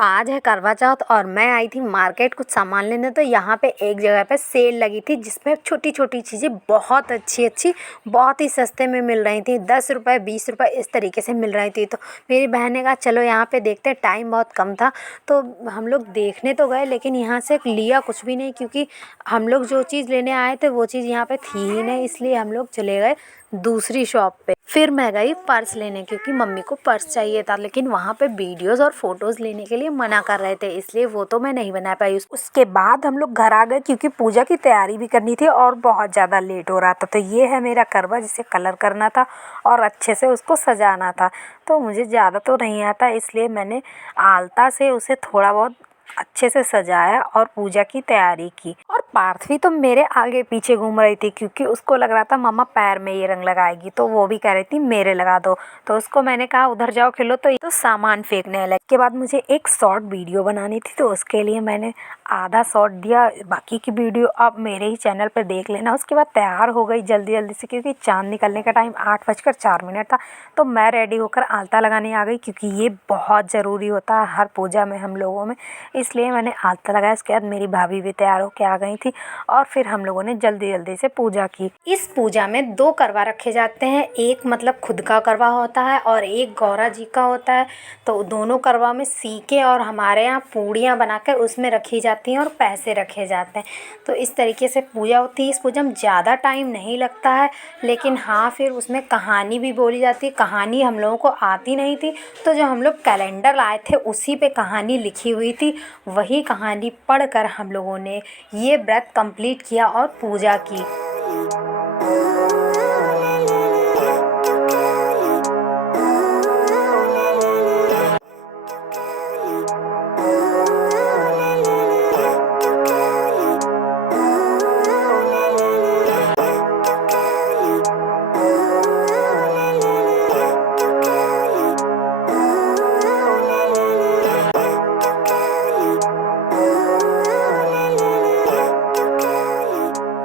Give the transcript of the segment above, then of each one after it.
आज है करवा चौथ और मैं आई थी मार्केट कुछ सामान लेने। तो यहाँ पे एक जगह पे सेल लगी थी जिसमें छोटी छोटी चीज़ें बहुत अच्छी अच्छी बहुत ही सस्ते में मिल रही थी। 10 रुपये 20 रुपये इस तरीके से मिल रही थी। तो मेरी बहन ने कहा चलो यहाँ पे देखते हैं। टाइम बहुत कम था तो हम लोग देखने तो गए, लेकिन यहाँ से लिया कुछ भी नहीं, क्योंकि हम लोग जो चीज़ लेने आए थे वो चीज़ यहाँ पे थी ही नहीं। इसलिए हम लोग चले गए दूसरी शॉप पे। फिर मैं गई पर्स लेने, क्योंकि मम्मी को पर्स चाहिए था, लेकिन वहाँ पे वीडियोज़ और फोटोज़ लेने के लिए मना कर रहे थे, इसलिए वो तो मैं नहीं बना पाई। उसके बाद हम लोग घर आ गए, क्योंकि पूजा की तैयारी भी करनी थी और बहुत ज़्यादा लेट हो रहा था। तो ये है मेरा करवा, जिसे कलर करना था और अच्छे से उसको सजाना था। तो मुझे ज़्यादा तो नहीं आता, इसलिए मैंने आलता से उसे थोड़ा बहुत अच्छे से सजाया और पूजा की तैयारी की। और पार्थवी तो मेरे आगे पीछे घूम रही थी, क्योंकि उसको लग रहा था मम्मा पैर में ये रंग लगाएगी, तो वो भी कह रही थी मेरे लगा दो। तो उसको मैंने कहा उधर जाओ खेलो, तो ये तो सामान फेंकने लगे। के बाद मुझे एक शॉर्ट वीडियो बनानी थी, तो उसके लिए मैंने आधा शॉट दिया। बाकी की वीडियो आप मेरे ही चैनल पर देख लेना। उसके बाद तैयार हो गई जल्दी जल्दी से, क्योंकि चाँद निकलने का टाइम 8:04 था। तो मैं रेडी होकर आलता लगाने आ गई, क्योंकि ये बहुत ज़रूरी होता है हर पूजा में हम लोगों में, इसलिए मैंने आलता लगाया। उसके बाद मेरी भाभी भी तैयार होकर आ गई थी और फिर हम लोगों ने जल्दी जल्दी से पूजा की। इस पूजा में 2 करवा रखे जाते हैं, एक मतलब खुद का करवा होता है और एक गौरा जी का होता है। तो दोनों करवा में सीके और हमारे यहाँ पूड़ियाँ बनाकर उसमें रखी जाती हैं और पैसे रखे जाते हैं। तो इस तरीके से पूजा होती है। इस पूजा में ज़्यादा टाइम नहीं लगता है, लेकिन हाँ फिर उसमें कहानी भी बोली जाती है। कहानी हम लोगों को आती नहीं थी, तो जो हम लोग कैलेंडर लाए थे उसी पे कहानी लिखी हुई थी, वही कहानी पढ़कर हम लोगों ने ये व्रत कंप्लीट किया और पूजा की।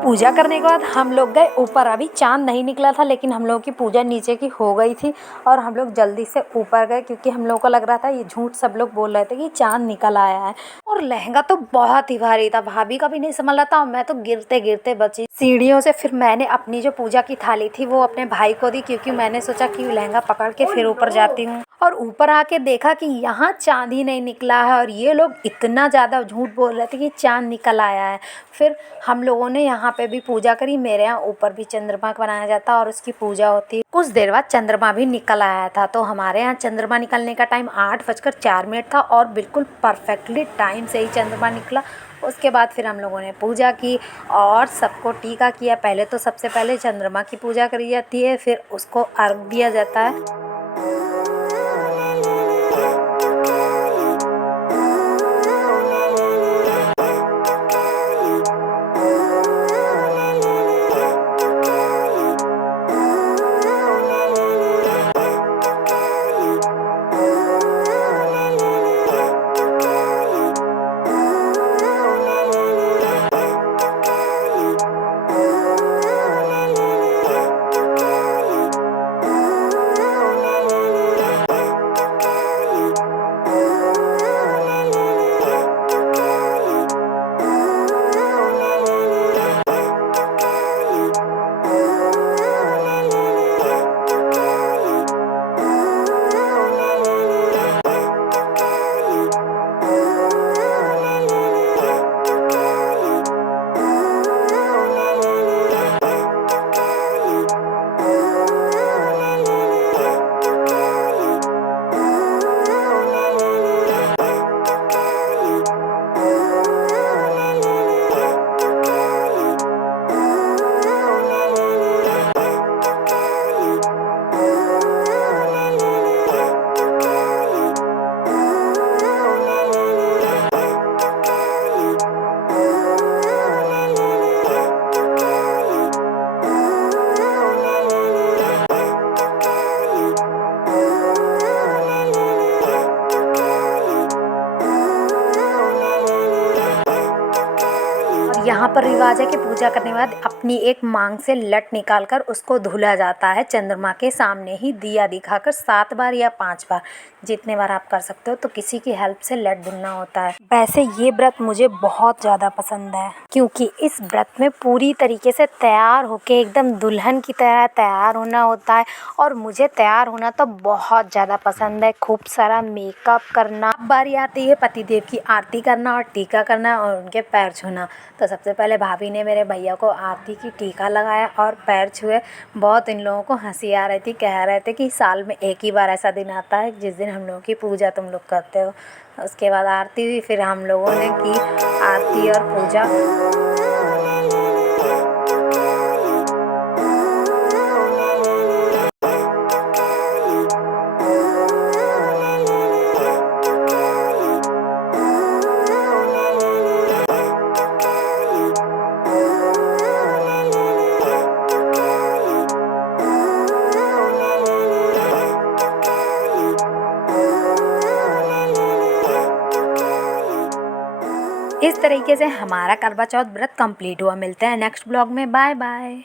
पूजा करने के बाद हम लोग गए ऊपर। अभी चाँद नहीं निकला था, लेकिन हम लोगों की पूजा नीचे की हो गई थी और हम लोग जल्दी से ऊपर गए, क्योंकि हम लोगों को लग रहा था ये झूठ सब लोग बोल रहे थे कि चाँद निकल आया है। और लहंगा तो बहुत ही भारी था, भाभी का भी नहीं संभल रहा था और मैं तो गिरते गिरते बची सीढ़ियों से। फिर मैंने अपनी जो पूजा की थाली थी वो अपने भाई को दी, क्योंकि मैंने सोचा कि लहंगा पकड़ के फिर ऊपर जाती हूँ। और ऊपर आके देखा कि यहाँ चाँद ही नहीं निकला है और ये लोग इतना ज़्यादा झूठ बोल रहे थे कि चाँद निकल आया है। फिर हम लोगों ने यहाँ पे भी पूजा करी। मेरे यहाँ ऊपर भी चंद्रमा बनाया जाता है और उसकी पूजा होती है। कुछ देर बाद चंद्रमा भी निकल आया था। तो हमारे यहाँ चंद्रमा निकलने का टाइम 8:04 था और बिल्कुल परफेक्टली टाइम से ही चंद्रमा निकला। उसके बाद फिर हम लोगों ने पूजा की और सबको टीका किया। पहले तो सबसे पहले चंद्रमा की पूजा करी जाती है, फिर उसको अर्घ दिया जाता है। यहाँ पर रिवाज है कि पूजा करने के बाद अपनी एक मांग से लट निकालकर उसको धुला जाता है चंद्रमा के सामने ही दिया दिखाकर 7 बार या 5 बार, जितने बार आप कर सकते हो। तो किसी की हेल्प से लट धुलना होता है। वैसे ये व्रत मुझे बहुत ज़्यादा पसंद है, क्योंकि इस व्रत में पूरी तरीके से तैयार होके एकदम दुल्हन की तरह तैयार होना होता है। और मुझे तैयार होना तो बहुत ज़्यादा पसंद है, खूब सारा मेकअप करना। अब बारी आती है पतिदेव की आरती करना और टीका करना और उनके पैर छूना। तो सबसे पहले भाभी ने मेरे भैया को आरती की टीका लगाया और पैर छुए। बहुत इन लोगों को हंसी आ रही थी, कह रहे थे कि साल में एक ही बार ऐसा दिन आता है जिस दिन हम लोगों की पूजा तुम लोग करते हो। उसके बाद आरती हुई, फिर हम लोगों ने की आरती और पूजा। इस तरीके से हमारा करवा चौथ व्रत कंप्लीट हुआ। मिलते हैं नेक्स्ट ब्लॉग में। Bye bye.